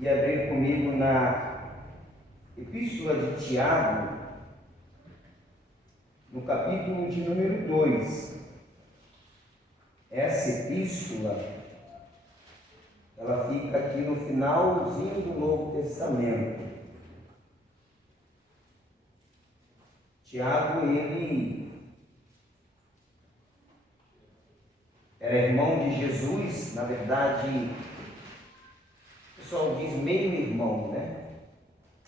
e abrir comigo na Epístola de Tiago, no capítulo de número 2. Essa epístola, ela fica aqui no finalzinho do Novo Testamento. Tiago, ele era irmão de Jesus, na verdade, o pessoal diz meio irmão, né?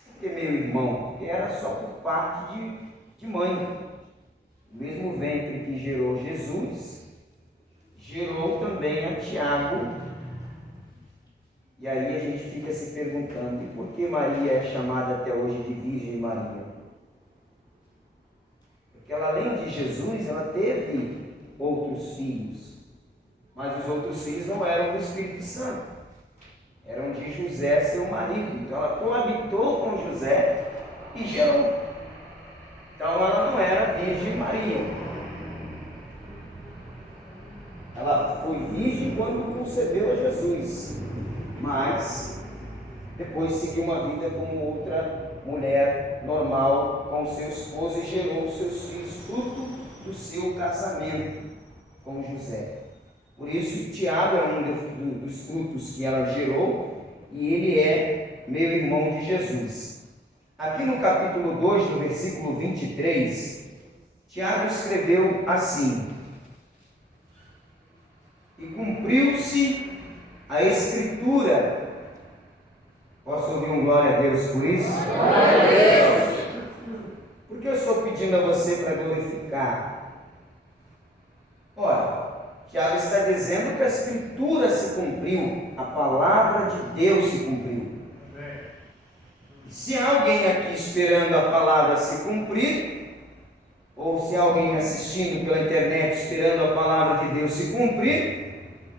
Por que meio irmão? Porque era só por parte de mãe. O mesmo ventre que gerou Jesus, gerou também a Tiago. E aí a gente fica se perguntando, e por que Maria é chamada até hoje de Virgem Maria? Porque ela, além de Jesus, ela teve outros filhos. Mas os outros filhos não eram do Espírito Santo, eram de José, seu marido. Então ela coabitou com José e gerou. Então ela não era Virgem Maria. Ela foi virgem quando concebeu a Jesus, mas depois seguiu uma vida como outra mulher normal com seu esposo e gerou seus filhos, fruto do seu casamento com José. Por isso, Tiago é um dos frutos que ela gerou e ele é meu irmão de Jesus. Aqui no capítulo 2, no versículo 23, Tiago escreveu assim: e cumpriu-se a Escritura. Posso ouvir um glória a Deus por isso? Glória a Deus! Por que eu estou pedindo a você para glorificar? Ora, Tiago está dizendo que a Escritura se cumpriu, a palavra de Deus se cumpriu. Se há alguém aqui esperando a palavra se cumprir, ou se há alguém assistindo pela internet esperando a palavra de Deus se cumprir,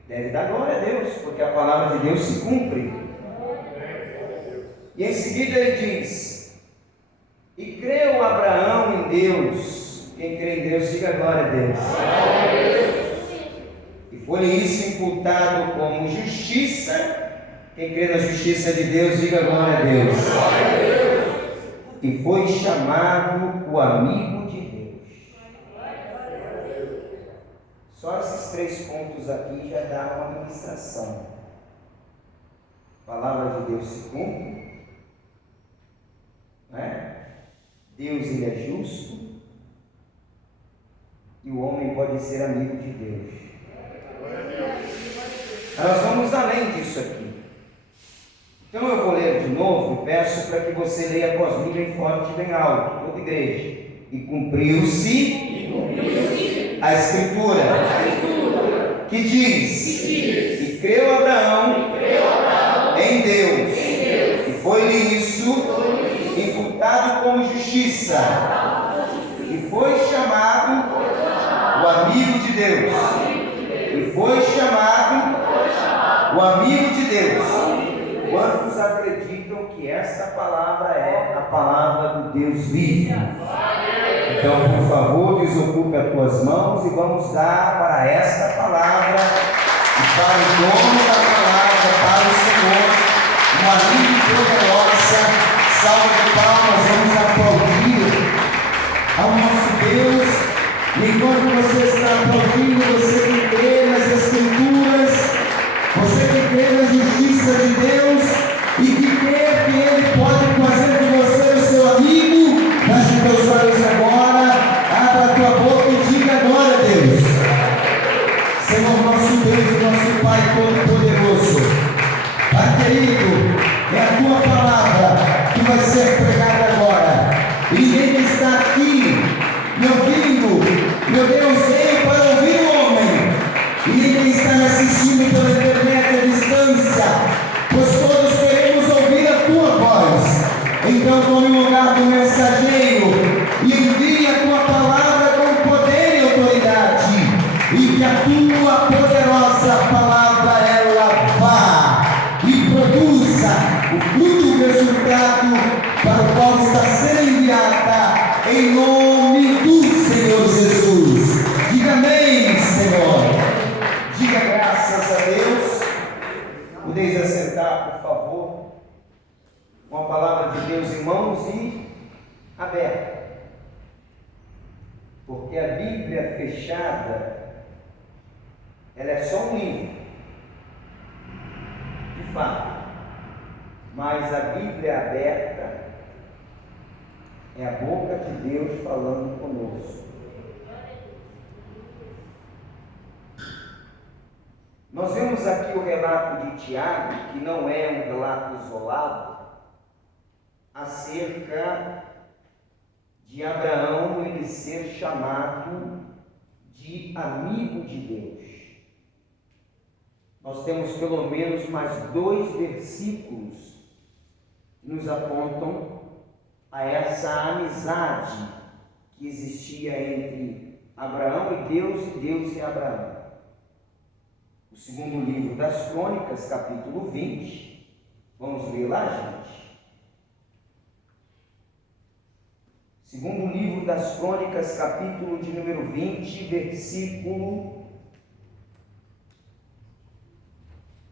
deve dar glória a Deus, porque a palavra de Deus se cumpre. E em seguida ele diz: e creu Abraão em Deus. Quem crê em Deus, diga glória a Deus. E foi-lhe isso imputado como justiça. Quem crê na justiça de Deus, diga glória a Deus. E foi chamado o amigo de Deus. Só esses 3 pontos aqui já dá uma ministração. A palavra de Deus se cumpre, né? Deus, ele é justo, e o homem pode ser amigo de Deus. Nós vamos além disso aqui. Então eu vou ler de novo e peço para que você leia após mim bem forte e bem alto, toda igreja. E cumpriu-se a Escritura, que diz, e creu Abraão em Deus, e foi-lhe isso imputado como justiça, e foi chamado o amigo de Deus, e foi chamado o amigo de Deus. Quantos acreditam que esta palavra é a palavra do Deus vivo? Então, por favor, desocupe as tuas mãos e vamos dar para esta palavra e para o dono da palavra, para o Senhor, uma linda e poderosa salva de palmas. Vamos aplaudir ao nosso Deus. E enquanto você está aplaudindo, você que crê nas Escrituras, você que crê na justiça de Deus e que crê que Ele pode fazer de você o seu amigo, feche teus olhos agora, abra a tua boca e diga glória a Deus. Senhor nosso Deus e nosso Pai Todo-Poderoso, Pai querido, é a tua palavra que vai ser pregada agora. E ninguém que está aqui me ouvindo, meu Deus, veio para ouvir o homem. E ninguém está me assistindo pela internet à distância, pois todos queremos ouvir a tua voz. Então tome o lugar do mensageiro e envie a tua palavra com poder e autoridade, e que a tua poderosa palavra ela vá e produza o fruto, o resultado para o qual está sendo enviada, em nome do Senhor Jesus. Diga amém, Senhor. Diga graças a Deus. Podeis assentar, por favor. com a palavra de Deus em mãos e aberta. Porque a Bíblia fechada, ela é só um livro, de fato. Mas a Bíblia aberta é a boca de Deus falando conosco. Nós vemos aqui o relato de Tiago, que não é um relato isolado, acerca de Abraão ele ser chamado de amigo de Deus. Nós temos pelo menos mais 2 versículos que nos apontam a essa amizade que existia entre Abraão e Deus e Abraão. O segundo livro das Crônicas, capítulo 20, vamos ler lá, gente. Segundo livro das Crônicas, capítulo de número 20, versículo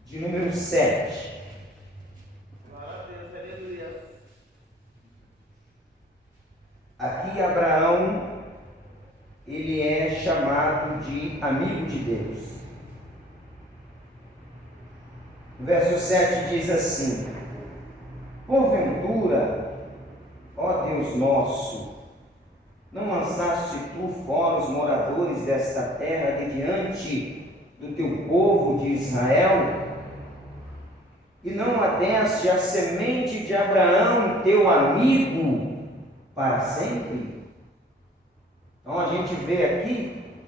de número 7. Aqui Abraão, ele é chamado de amigo de Deus. O verso 7 diz assim: porventura, ó Deus nosso, não lançaste tu fora os moradores desta terra de diante do teu povo de Israel? E não a deste a semente de Abraão, teu amigo, para sempre? Então a gente vê aqui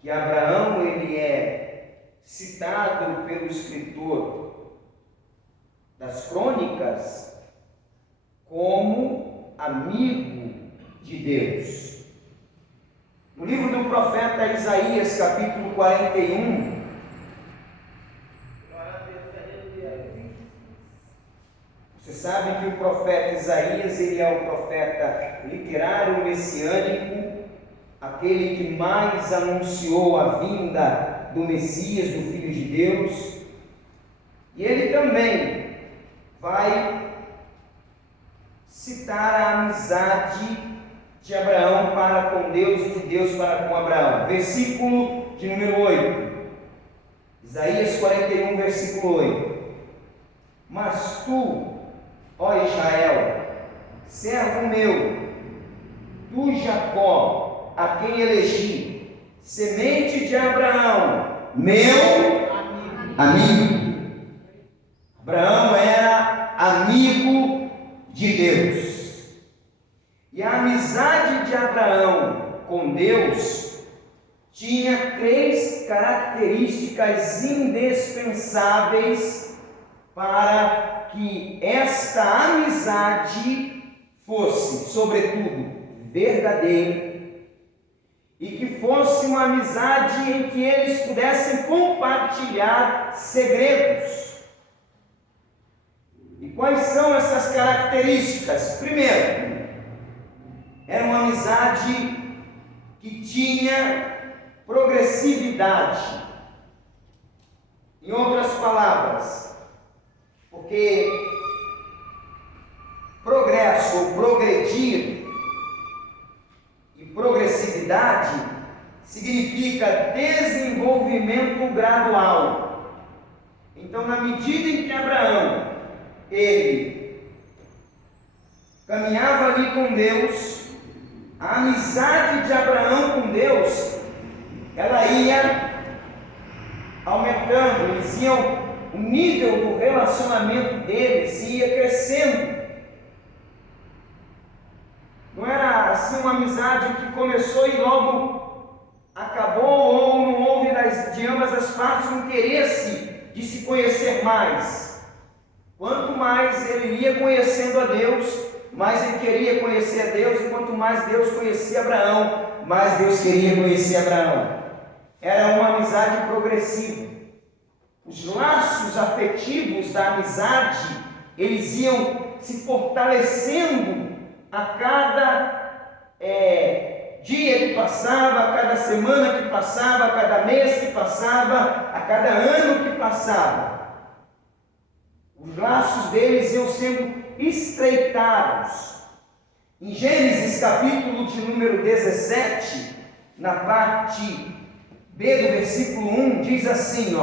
que Abraão ele é citado pelo escritor das Crônicas como amigo de Deus. No livro do profeta Isaías, capítulo 41, você sabe que o profeta Isaías, ele é o profeta literário messiânico, aquele que mais anunciou a vinda do Messias, do Filho de Deus, e ele também vai citar a amizade de Abraão para com Deus e de Deus para com Abraão. Versículo de número 8, Isaías 41, versículo 8: mas tu, ó Israel, servo meu, tu Jacó, a quem elegi, semente de Abraão, meu amigo. Abraão era amigo de Deus. E a amizade de Abraão com Deus tinha 3 características indispensáveis para que esta amizade fosse, sobretudo, verdadeira, e que fosse uma amizade em que eles pudessem compartilhar segredos. E quais são essas características? Primeiro, era uma amizade que tinha progressividade. Em outras palavras, porque progresso ou progredir e progressividade significa desenvolvimento gradual. Então, na medida em que Abraão ele caminhava ali com Deus, a amizade de Abraão com Deus, ela ia aumentando, o nível do relacionamento deles ia crescendo. Não era assim uma amizade que começou e logo acabou, ou não houve de ambas as partes um interesse de se conhecer mais. Quanto mais ele ia conhecendo a Deus, mais ele queria conhecer a Deus, e quanto mais Deus conhecia Abraão, mais Deus queria conhecer Abraão. Era uma amizade progressiva. Os laços afetivos da amizade, eles iam se fortalecendo a cada dia que passava, a cada semana que passava, a cada mês que passava, a cada ano que passava. Os laços deles iam sendo estreitados. Em Gênesis capítulo de número 17, na parte B do versículo 1, diz assim,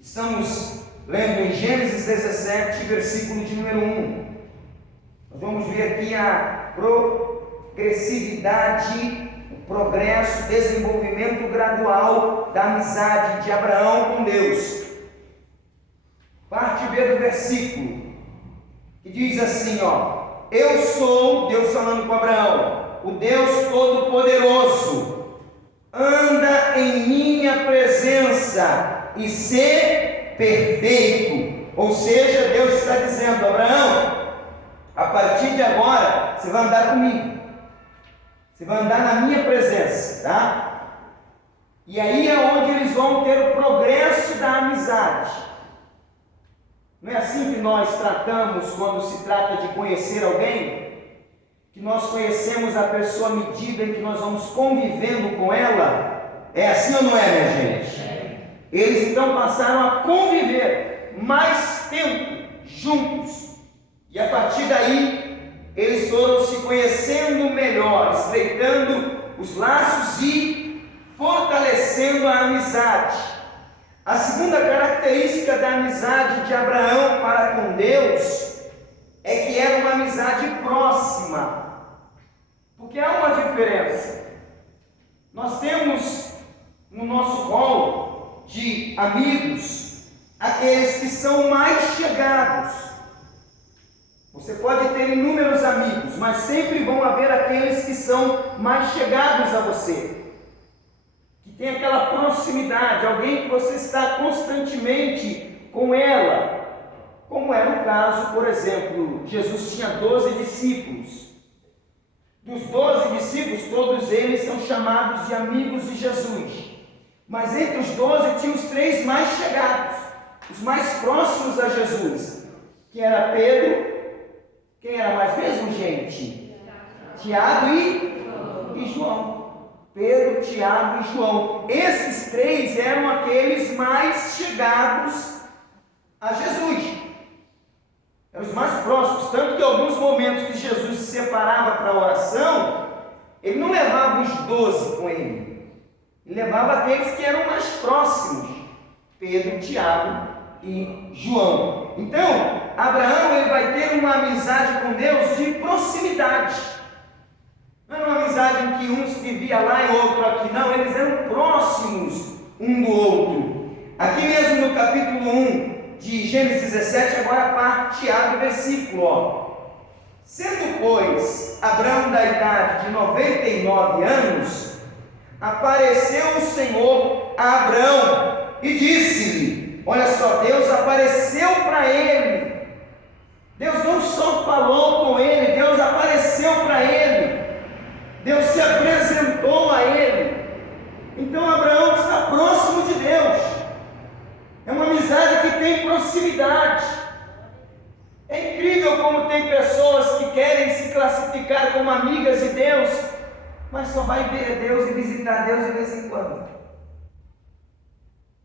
estamos lendo em Gênesis 17, versículo de número 1. Nós vamos ver aqui a progressividade, o progresso, o desenvolvimento gradual da amizade de Abraão com Deus. Parte B do versículo, que diz assim, eu sou, Deus falando com Abraão, o Deus Todo-Poderoso, anda em minha presença e sê perfeito. Ou seja, Deus está dizendo, Abraão, a partir de agora, você vai andar comigo. Você vai andar na minha presença, tá? E aí é onde eles vão ter o progresso da amizade. Não é assim que nós tratamos quando se trata de conhecer alguém? Que nós conhecemos a pessoa à medida em que nós vamos convivendo com ela? É assim ou não é, minha gente? Eles então passaram a conviver mais tempo juntos. E a partir daí, eles foram se conhecendo melhor, estreitando os laços e fortalecendo a amizade. A segunda característica da amizade de Abraão para com Deus é que era uma amizade próxima. Porque há uma diferença. Nós temos no nosso rol de amigos aqueles que são mais chegados. Você pode ter inúmeros amigos, mas sempre vão haver aqueles que são mais chegados a você, que tem aquela proximidade, alguém que você está constantemente com ela, como era o caso, por exemplo, Jesus tinha 12 discípulos. Dos 12 discípulos, todos eles são chamados de amigos de Jesus, mas entre os 12 tinha os 3 mais chegados, os mais próximos a Jesus, que era Pedro. Quem era mais mesmo, gente? Tiago e João. Pedro, Tiago e João. Esses 3 eram aqueles mais chegados a Jesus. Eram os mais próximos. Tanto que em alguns momentos que Jesus se separava para a oração, ele não levava os 12 com ele. Ele levava aqueles que eram mais próximos. Pedro, Tiago e João. Então, Abraão ele vai ter uma amizade com Deus de proximidade. Não era uma amizade em que um vivia lá e outro aqui, não, eles eram próximos um do outro. Aqui mesmo no capítulo 1 de Gênesis 17, agora a parte A do versículo, sendo, pois, Abraão da idade de 99 anos, apareceu o Senhor a Abraão e disse-lhe, olha só, Deus apareceu para ele. Deus não só falou com ele, Deus apareceu para ele. Deus se apresentou a ele. Então Abraão está próximo de Deus. É uma amizade que tem proximidade. É incrível como tem pessoas que querem se classificar como amigas de Deus, mas só vai ver Deus e visitar Deus de vez em quando.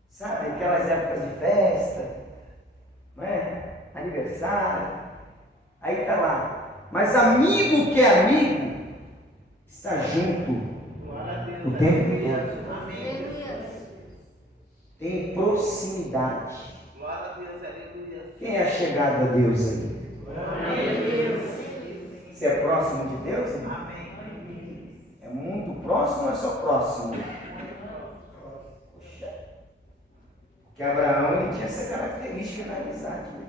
Sabe, aquelas épocas de festa, não é? Aniversário, aí está lá. Mas amigo que é amigo, está junto o tempo todo. Tem proximidade. Quem é chegado a Deus aí? Você é próximo de Deus? É muito próximo ou é só próximo? Que Abraão ele tinha essa característica da amizade.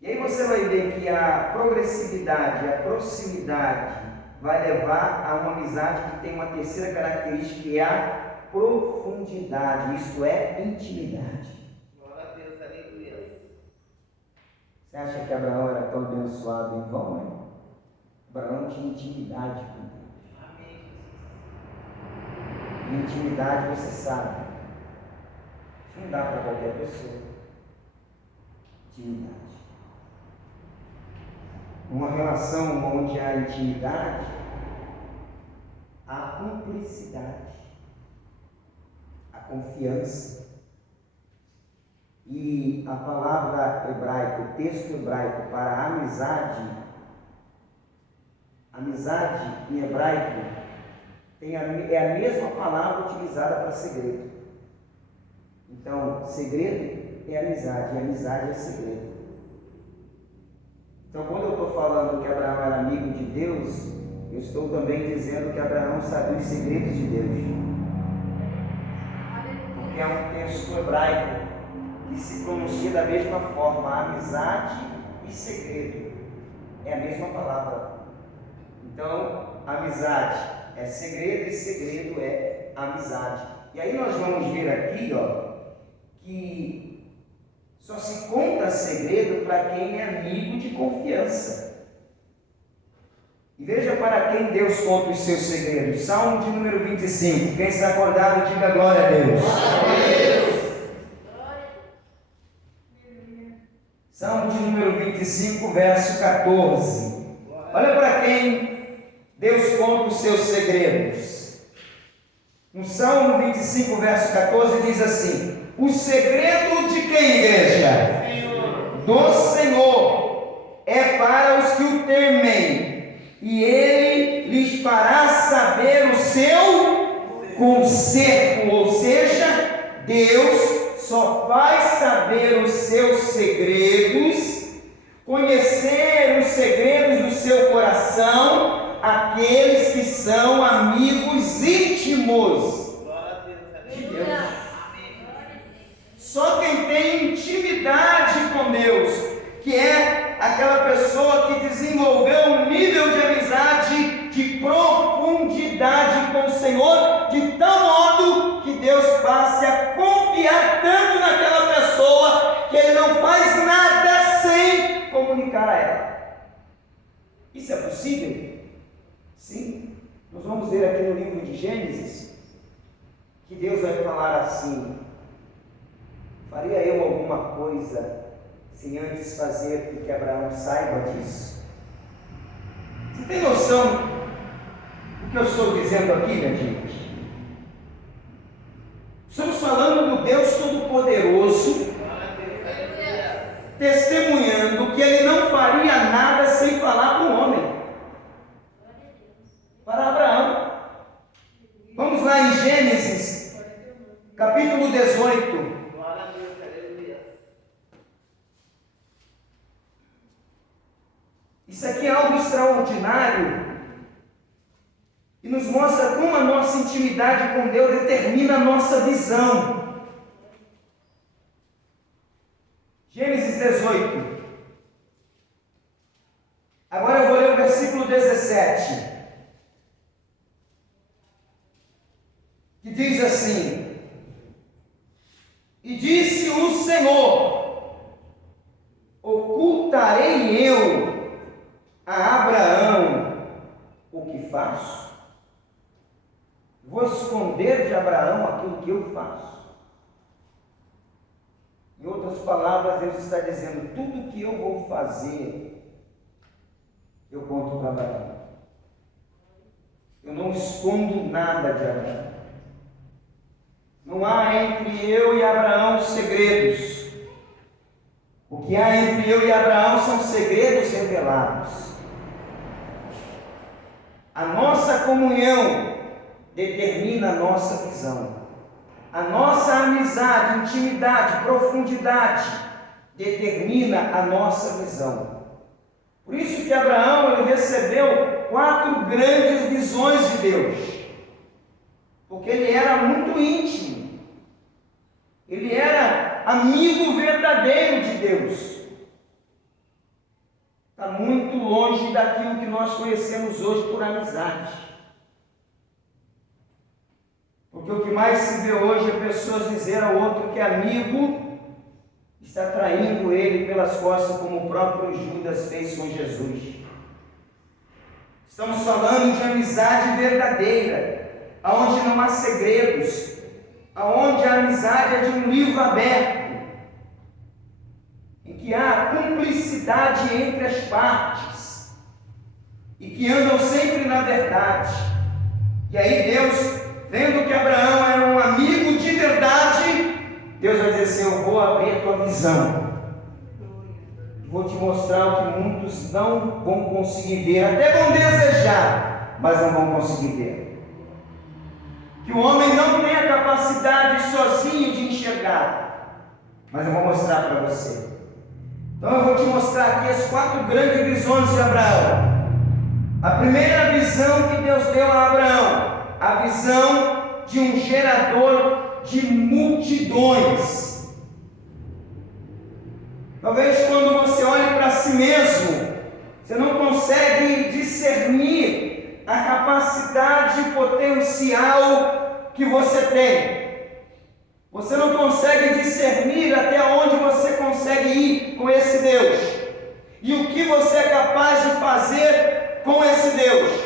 E aí você vai ver que a progressividade, a proximidade vai levar a uma amizade que tem uma terceira característica, que é a profundidade, isto é, intimidade. Glória a Deus, aleluia. Você acha que Abraão era tão abençoado em vão, né? Abraão tinha intimidade com Deus. Amém. E intimidade, você sabe, não dá para qualquer pessoa. Intimidade. Uma relação onde há intimidade, há cumplicidade, há confiança. E a palavra hebraica, o texto hebraico para amizade em hebraico é a mesma palavra utilizada para segredo. Então, segredo é amizade, e amizade é segredo. Então, quando eu estou falando que Abraão era amigo de Deus, eu estou também dizendo que Abraão sabia os segredos de Deus. Porque é um texto hebraico que se pronuncia da mesma forma, amizade e segredo. É a mesma palavra. Então, amizade é segredo e segredo é amizade. E aí nós vamos ver aqui, que só se conta segredo para quem é amigo de confiança. E veja para quem Deus conta os seus segredos. Salmo de número 25. Quem está acordado, diga glória a Deus. Glória a Deus. Salmo de número 25, verso 14. Olha para quem Deus conta os seus segredos. No Salmo 25, verso 14, diz assim: o segredo de quem, igreja? Do Senhor é para os que o temem, e Ele lhes fará saber o seu conserto. Ou seja, Deus só faz saber os seus segredos, conhecer os segredos do seu coração, aqueles que são amigos íntimos de Deus. Só quem tem intimidade com Deus, que é aquela pessoa que desenvolveu um nível de amizade, de profundidade com o Senhor, de tal modo que Deus passe a confiar tanto naquela pessoa, que Ele não faz nada sem comunicar a ela. Isso é possível? Sim. Nós vamos ver aqui no livro de Gênesis, que Deus vai falar assim: faria eu alguma coisa sem antes fazer com que Abraão saiba disso? Você tem noção do que eu estou dizendo aqui, minha gente? Estamos falando do Deus Todo-Poderoso, testemunhando que Ele não faria nada sem falar com o homem. Para Abraão. Vamos lá em Gênesis, capítulo 18. Isso aqui é algo extraordinário e nos mostra como a nossa intimidade com Deus determina a nossa visão. Gênesis 18. Agora eu vou ler o versículo 17, que diz assim: e disse o Senhor: ocultarei eu a Abraão o que faço? Vou esconder de Abraão aquilo que eu faço? Em outras palavras, Deus está dizendo: tudo que eu vou fazer, eu conto para Abraão. Eu não escondo nada de Abraão. Não há entre eu e Abraão segredos. O que há entre eu e Abraão são segredos revelados. A nossa comunhão determina a nossa visão. A nossa amizade, intimidade, profundidade determina a nossa visão. Por isso que Abraão ele recebeu 4 grandes visões de Deus. Porque ele era muito íntimo. Ele era amigo verdadeiro de Deus. Está muito longe daquilo que nós conhecemos hoje por amizade. Porque o que mais se vê hoje é pessoas dizer ao outro que é amigo, está traindo ele pelas costas, como o próprio Judas fez com Jesus. Estamos falando de amizade verdadeira, aonde não há segredos, aonde a amizade é de um livro aberto, em que há cumplicidade entre as partes, e que andam sempre na verdade. E aí Deus, vendo que Abraão era um amigo de verdade, Deus vai dizer assim: eu vou abrir a tua visão, vou te mostrar o que muitos não vão conseguir ver, até vão desejar, mas não vão conseguir ver. Que o homem não tem a capacidade sozinho de enxergar, mas eu vou mostrar para você. Então eu vou te mostrar aqui as 4 grandes visões de Abraão. A primeira visão que Deus deu a Abraão, a visão de um gerador de multidões. Talvez quando você olhe para si mesmo, você não consegue discernir a capacidade potencial que você tem. Você não consegue discernir até onde você consegue ir com esse Deus. E o que você é capaz de fazer com esse Deus.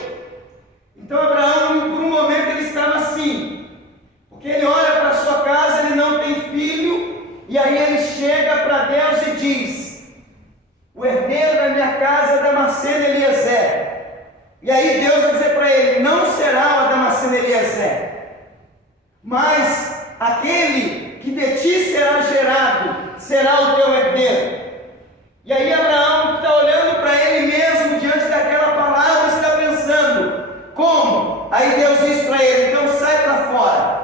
Então Abraão, por um momento, ele estava assim. Porque ele olha para sua casa, ele não tem filho. E aí ele chega para Deus e diz: o herdeiro da minha casa é Damasceno Eliezer. E aí Deus vai dizer para ele: não será o Damasceno Eliezer, mas aquele que de ti será gerado será o teu herdeiro. E aí Abraão está olhando para ele mesmo diante daquela palavra, está pensando: como? Aí Deus diz para ele: então sai para fora.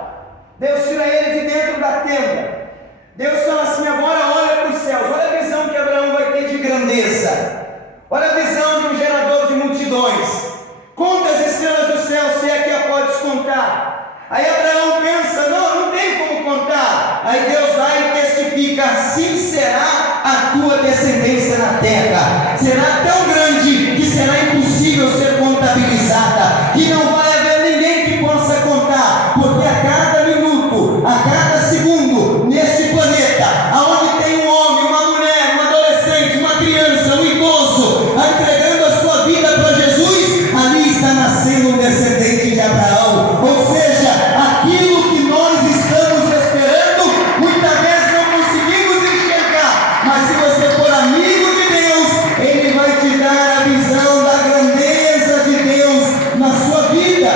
Deus tira ele de dentro da tenda. Deus fala assim: agora olha para os céus. Olha a visão que Abraão vai ter de grandeza. Olha a visão de um gerador de multidões. Conta as estrelas do céu, se é que a podes contar. Aí Abraão pensa: não tem como contar. Aí Deus vai e testifica: assim será a tua descendência na terra. Será tão grande que será impossível ser contabilizada, que não vai haver ninguém que possa contar, porque a cada minuto, a cada segundo, neste planeta, aonde tem um homem, uma mulher, um adolescente, uma criança, um idoso, entregando a sua vida para Jesus, ali está nascendo um descendente de Abraão. Ou seja, aquilo que nós estamos esperando, muitas vezes não conseguimos enxergar, mas se você for amigo de Deus, Ele vai te dar a visão da grandeza de Deus na sua vida.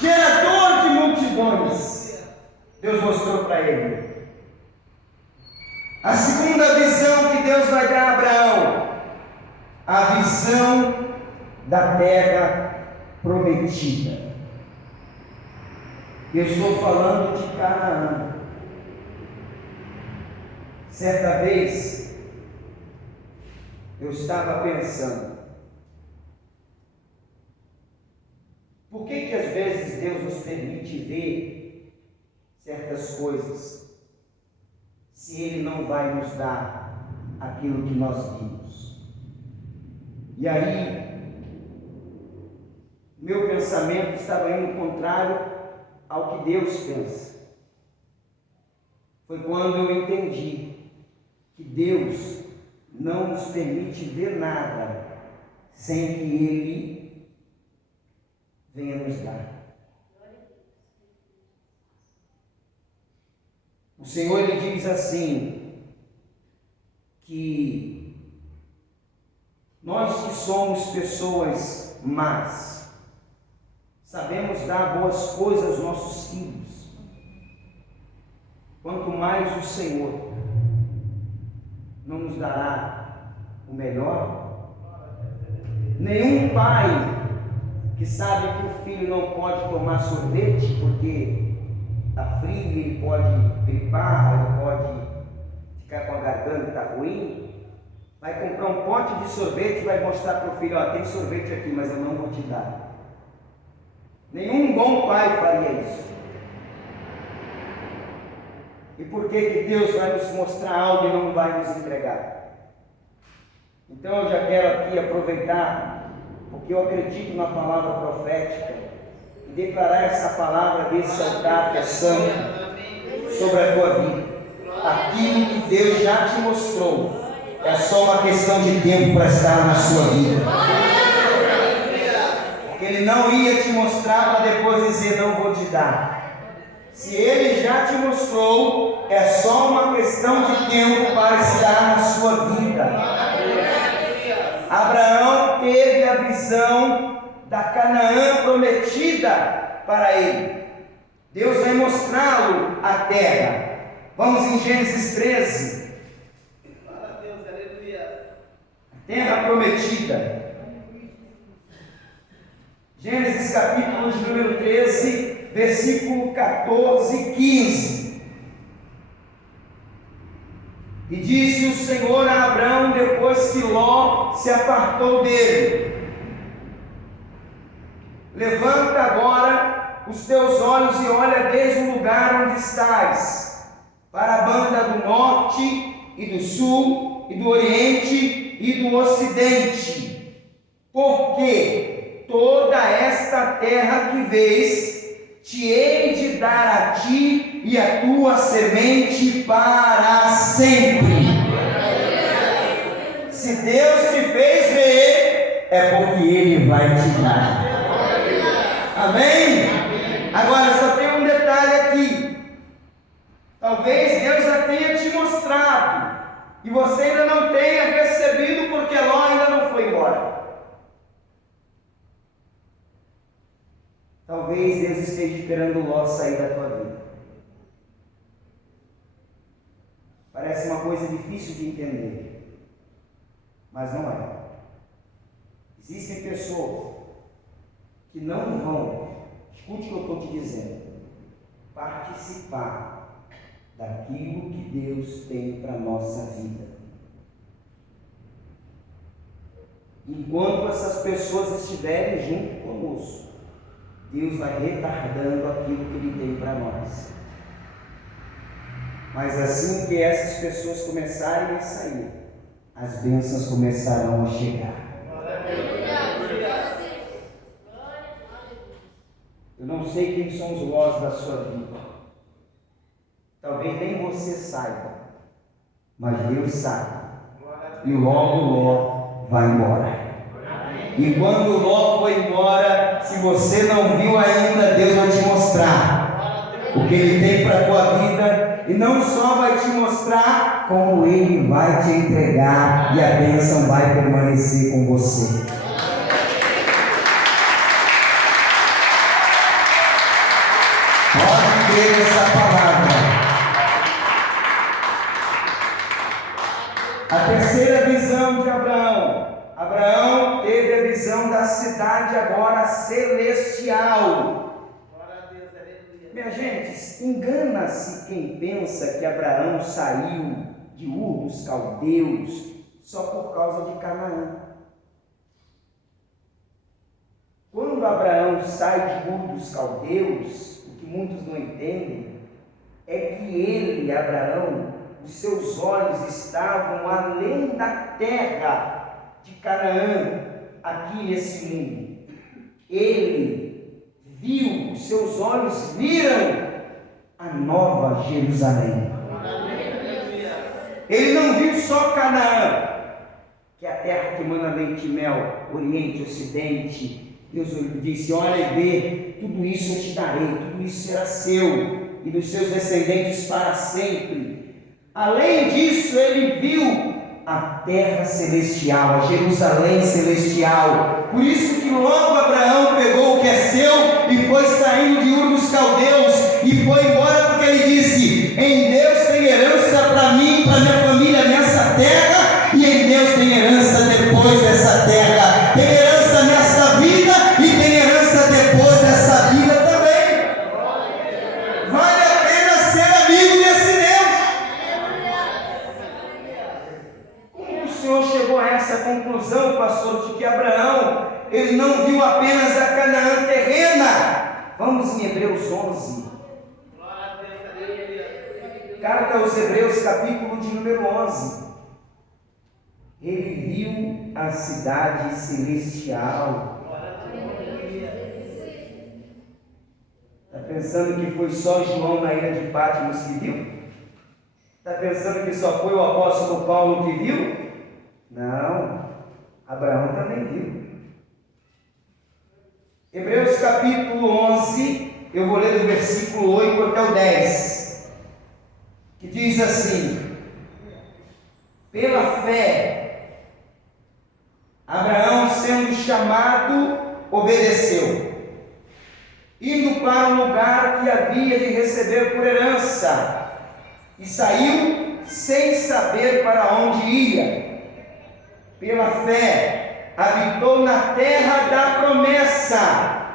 Gerador de multidões, Deus mostrou para ele. A segunda visão que Deus vai dar a Abraão, a visão da terra prometida. Eu estou falando de Canaã. Certa vez, eu estava pensando: por que às vezes Deus nos permite ver certas coisas, se Ele não vai nos dar aquilo que nós vimos? E aí, meu pensamento estava indo contrário ao que Deus pensa. Foi quando eu entendi que Deus não nos permite ver nada sem que Ele venha nos dar. O Senhor, Ele diz assim, que nós que somos pessoas más, sabemos dar boas coisas aos nossos filhos, quanto mais o Senhor não nos dará o melhor. Nenhum pai que sabe que o filho não pode tomar sorvete porque está frio, ele pode gripar, ele pode ficar com a garganta ruim, vai comprar um pote de sorvete e vai mostrar para o filho: ó, tem sorvete aqui, mas eu não vou te dar. Nenhum bom pai faria isso. E por que Deus vai nos mostrar algo e não vai nos entregar? Então eu já quero aqui aproveitar, porque eu acredito na palavra profética, e declarar essa palavra desse altar que é santo sobre a tua vida. Aquilo que Deus já te mostrou é só uma questão de tempo para estar na sua vida. Porque Ele não ia te mostrar para depois dizer: não vou te dar. Se Ele já te mostrou, é só uma questão de tempo para estar na sua vida. Abraão teve a visão da Canaã prometida para ele. Deus vai mostrá-lo a terra. Vamos em Gênesis 13. Glória a Deus, aleluia. Terra prometida. Gênesis capítulo de número 13, versículo 14 e 15. E disse o Senhor a Abrão, depois que Ló se apartou dele: levanta agora os teus olhos e olha desde o lugar onde estás, para a banda do norte e do sul e do oriente e do ocidente, porque toda esta terra que vês te hei de dar a ti e a tua semente para sempre. Se Deus te fez ver, é porque Ele vai te dar. Amém? Agora só tem um detalhe aqui. Talvez Deus já tenha te mostrado e você ainda não tenha recebido, porque Ló ainda não foi embora. Talvez Deus esteja esperando Ló sair da tua vida. Parece uma coisa difícil de entender, mas não é. Existem pessoas que não vão, escute o que eu estou te dizendo, participar daquilo que Deus tem para a nossa vida. Enquanto essas pessoas estiverem junto conosco, Deus vai retardando aquilo que Ele tem para nós. Mas assim que essas pessoas começarem a sair, as bênçãos começarão a chegar. Eu não sei quem são os Lós da sua vida. Talvez nem você saiba, mas Deus sabe. E logo Ló vai embora. E quando Ló foi embora, se você não viu ainda, Deus vai te mostrar o que Ele tem para a tua vida. E não só vai te mostrar, como Ele vai te entregar, e a bênção vai permanecer com você. Pode crer nessa palavra. A terceira visão de Abraão. Abraão teve a visão da cidade agora celestial. Minha gente, engana-se quem pensa que Abraão saiu de Ur dos Caldeus só por causa de Canaã. Quando Abraão sai de Ur dos Caldeus, o que muitos não entendem é que ele, Abraão, os seus olhos estavam além da terra de Canaã, aqui nesse mundo. Ele viu, os seus olhos viram a nova Jerusalém. Ele não viu só Canaã, que é a terra que emana leite e mel, Oriente, Ocidente. Deus disse: olha e vê, tudo isso eu te darei, tudo isso será seu e dos seus descendentes para sempre. Além disso, ele viu a terra celestial, a Jerusalém celestial. Por isso que logo Abraão pegou o que é seu e foi saindo de Ur dos Caldeus e foi embora, porque ele disse: em Deus tem herança para mim, para minha família nessa terra, e em Deus tem herança depois dessa terra. Tem herança nessa vida e tem herança depois dessa vida também. Vale a pena ser amigo desse Deus. Como o Senhor chegou a essa conclusão, pastor, de que Abraão, ele não viu apenas a Canaã terrena? Vamos em Hebreus 11. Carta aos Hebreus, capítulo de número 11. Ele viu a cidade celestial. Está pensando que foi só João na ilha de Patmos que viu? Está pensando que só foi o apóstolo Paulo que viu? Não, Abraão também viu. Hebreus capítulo 11, eu vou ler do versículo 8 até o 10, que diz assim: pela fé, Abraão, sendo chamado, obedeceu, indo para um lugar que que havia de receber por herança, e saiu sem saber para onde ia. Pela fé, habitou na terra da promessa,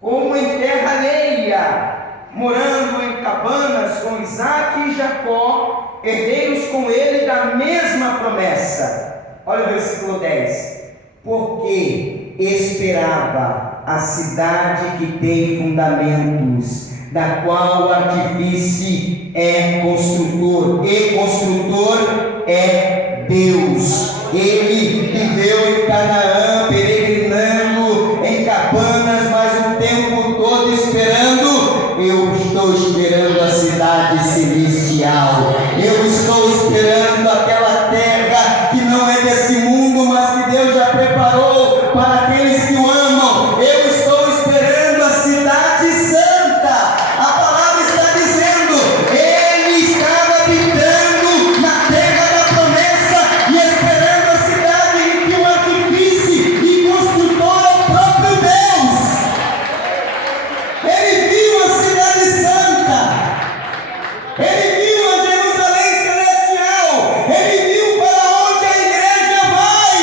como em terra alheia, morando em cabanas com Isaque e Jacó, herdeiros com ele da mesma promessa. Olha o versículo 10. Porque esperava a cidade que tem fundamentos, da qual o artífice é construtor, e construtor é Deus. Ele viveu em Canaã, peregrinando em cabanas, mas o tempo todo esperando. Eu estou esperando a cidade celestial. Eu estou esperando aquela terra que não é desse mundo, mas que Deus já preparou para aqueles que o amam. Eu estou esperando a cidade santa. A palavra está dizendo: ele estava habitando na terra da promessa e esperando a cidade em que o artífice e construtor é o próprio Deus. Ele viu a cidade santa. Ele viu a Jerusalém celestial. Ele viu para onde a igreja vai.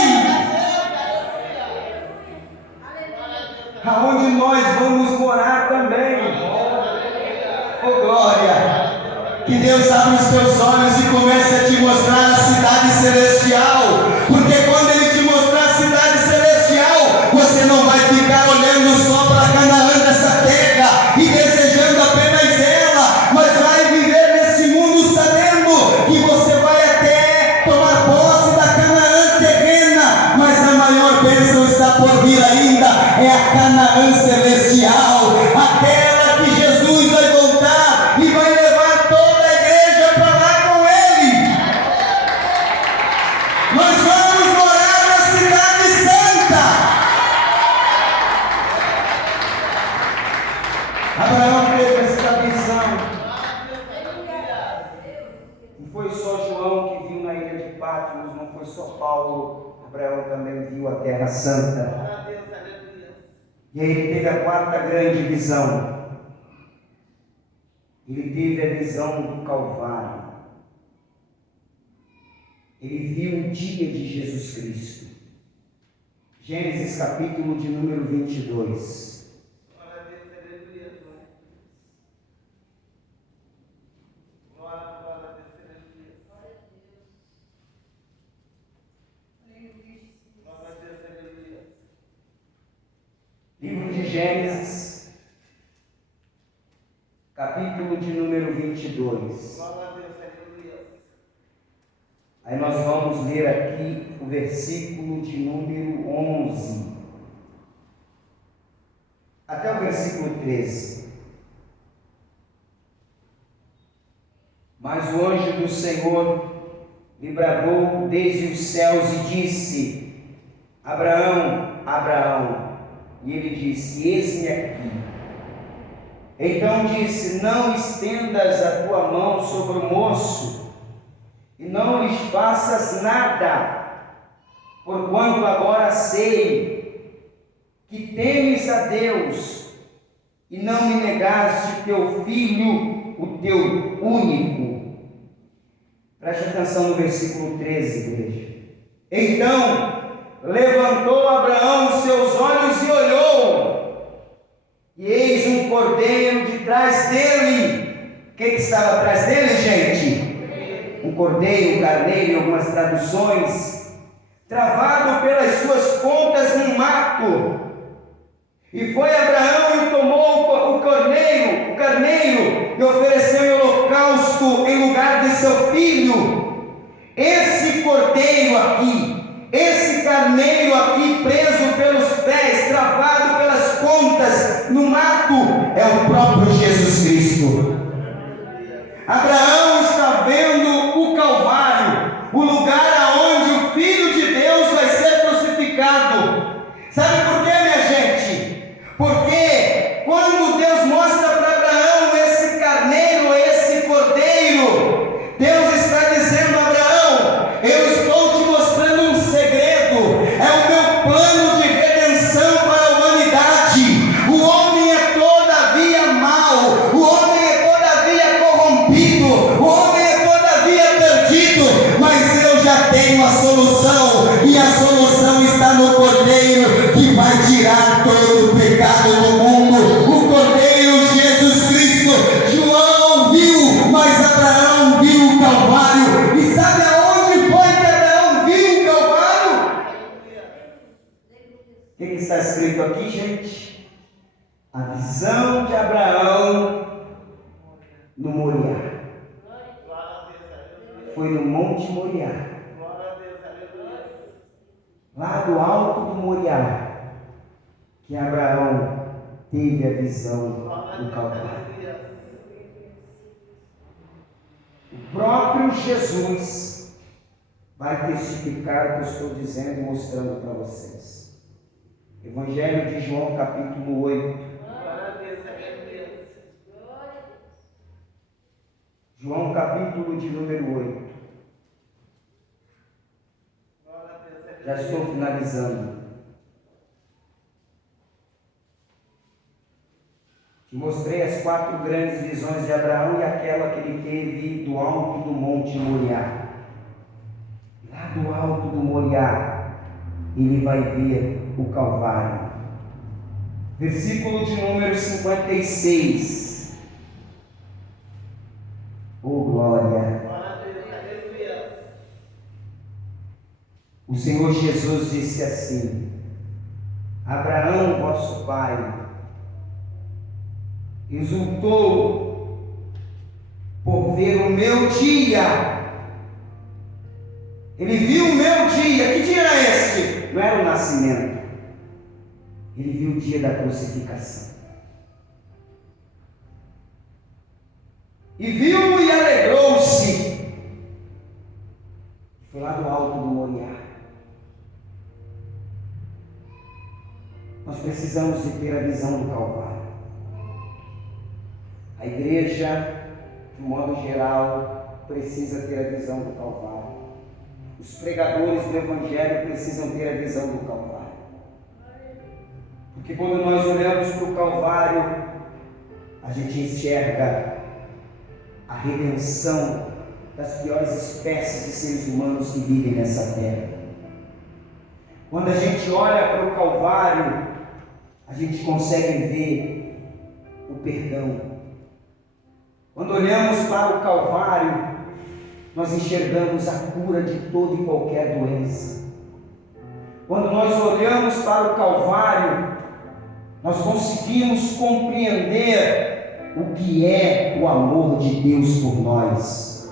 Aonde nós vamos morar também. Oh glória! Que Deus abra os teus olhos e comece a te mostrar a cidade celestial. Porque quando Ele te mostrar a cidade celestial, você não vai ficar olhando só para Canaã dessa terra e desejando apenas ela, mas vai viver nesse mundo sabendo que você vai até tomar posse da Canaã terrena, mas a maior bênção está por vir ainda, é a Canaã celestial, aquela que Jesus vai voltar e vai levar toda a igreja para lá com Ele. Nós vamos morar na cidade santa. Abraão teve essa visão. Não foi só João que viu na ilha de Patmos, não foi só Paulo. Abraão também viu a terra santa. E aí ele teve a quarta grande visão. Ele teve a visão do Calvário. Ele viu o dia de Jesus Cristo. Gênesis capítulo de número 22. Livro de Gênesis, capítulo de número 22. Aí nós vamos ler aqui o versículo de número 11, até o versículo 13. Mas o anjo do Senhor lhe bradou desde os céus e disse: Abraão, Abraão. E ele disse: eis-me aqui. Então disse: não estendas a tua mão sobre o moço, e não lhes faças nada, porquanto agora sei que temes a Deus, e não me negaste teu filho, o teu único. Preste atenção no versículo 13, igreja. Então levantou Abraão os seus olhos e olhou, e eis um cordeiro de trás dele. O que estava atrás dele, gente? Um cordeiro, um carneiro, em algumas traduções, travado pelas suas pontas no mato. E foi Abraão e tomou o carneiro, e ofereceu em holocausto em lugar de seu filho. Esse cordeiro aqui, esse carneiro aqui, preso pelos pés, travado pelas pontas no mato, é o próprio Jesus Cristo. Abraão está vendo o Calvário, o lugar aonde o Filho de Deus vai ser crucificado. Sabe por quê, minha gente? Porque quando Deus mostra para Abraão esse carneiro, esse cordeiro, Deus está dizendo: Abraão, eu estou te mostrando um segredo, é o meu plano de redenção para a humanidade. O homem é todavia mau, tirar todo o pecado do mundo, o Cordeiro Jesus Cristo. João viu, mas Abraão viu o Calvário. E sabe aonde foi que Abraão viu o Calvário? O que está escrito aqui, gente? A visão de Abraão no Moriá. Foi no Monte Moriá. Lá do alto do Moriá, que Abraão teve a visão do Calvário. O próprio Jesus vai testificar o que eu estou dizendo e mostrando para vocês. Evangelho de João, capítulo 8. João, capítulo de número 8. Já estou finalizando. Te mostrei as 4 grandes visões de Abraão e aquela que ele teve do alto do Monte Moriá. Lá do alto do Moriá, ele vai ver o Calvário. Versículo de número 56. Oh, glória! O Senhor Jesus disse assim: Abraão, vosso pai, exultou por ver o meu dia. Ele viu o meu dia. Que dia era este? Não era o nascimento. Ele viu o dia da crucificação. E viu e alegrou-se. Foi lá do alto do Moriá. Nós precisamos de ter a visão do Calvário. A igreja, de modo geral, precisa ter a visão do Calvário. Os pregadores do Evangelho precisam ter a visão do Calvário. Porque quando nós olhamos para o Calvário, a gente enxerga a redenção das piores espécies de seres humanos que vivem nessa terra. Quando a gente olha para o Calvário, a gente consegue ver o perdão. Quando olhamos para o Calvário, nós enxergamos a cura de toda e qualquer doença. Quando nós olhamos para o Calvário, nós conseguimos compreender o que é o amor de Deus por nós.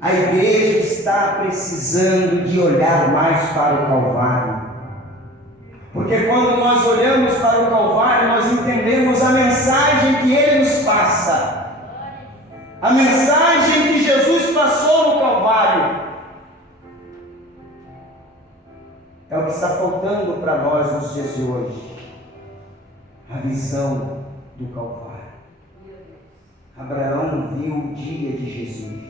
A igreja está precisando de olhar mais para o Calvário. Porque quando nós olhamos para o Calvário, nós entendemos a mensagem que Ele nos passa. A mensagem que Jesus passou no Calvário. É o que está faltando para nós nos dias de hoje. A visão do Calvário. Abraão viu o dia de Jesus.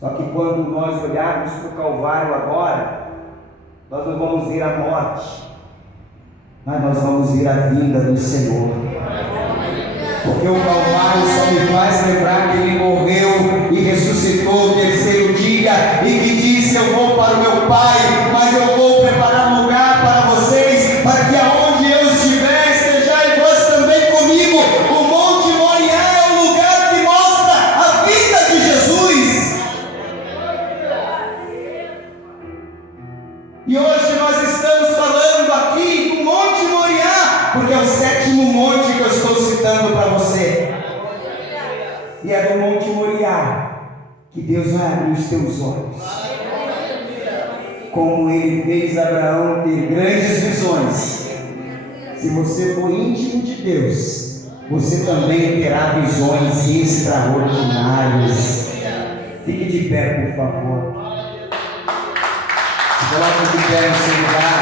Só que quando nós olharmos para o Calvário agora, nós não vamos ver a morte, mas nós vamos ver a vinda do Senhor. Porque o Calvário só me faz lembrar que Ele morreu e ressuscitou o terceiro dia e que disse: eu vou para o meu Pai, mas eu vou preparar um lugar para vocês, para que aonde eu estiver, estejais vós também comigo. O Monte Moriá é o lugar que mostra a vida de Jesus. E hoje nós estamos falando aqui do Monte Moriá, porque é o 7º monte que eu estou citando para você. E é do Monte Moriá que Deus vai abrir os teus olhos. Como Ele fez Abraão ter grandes visões. Se você for íntimo de Deus, você também terá visões extraordinárias. Fique de pé, por favor. Se coloque de pé no seu lugar.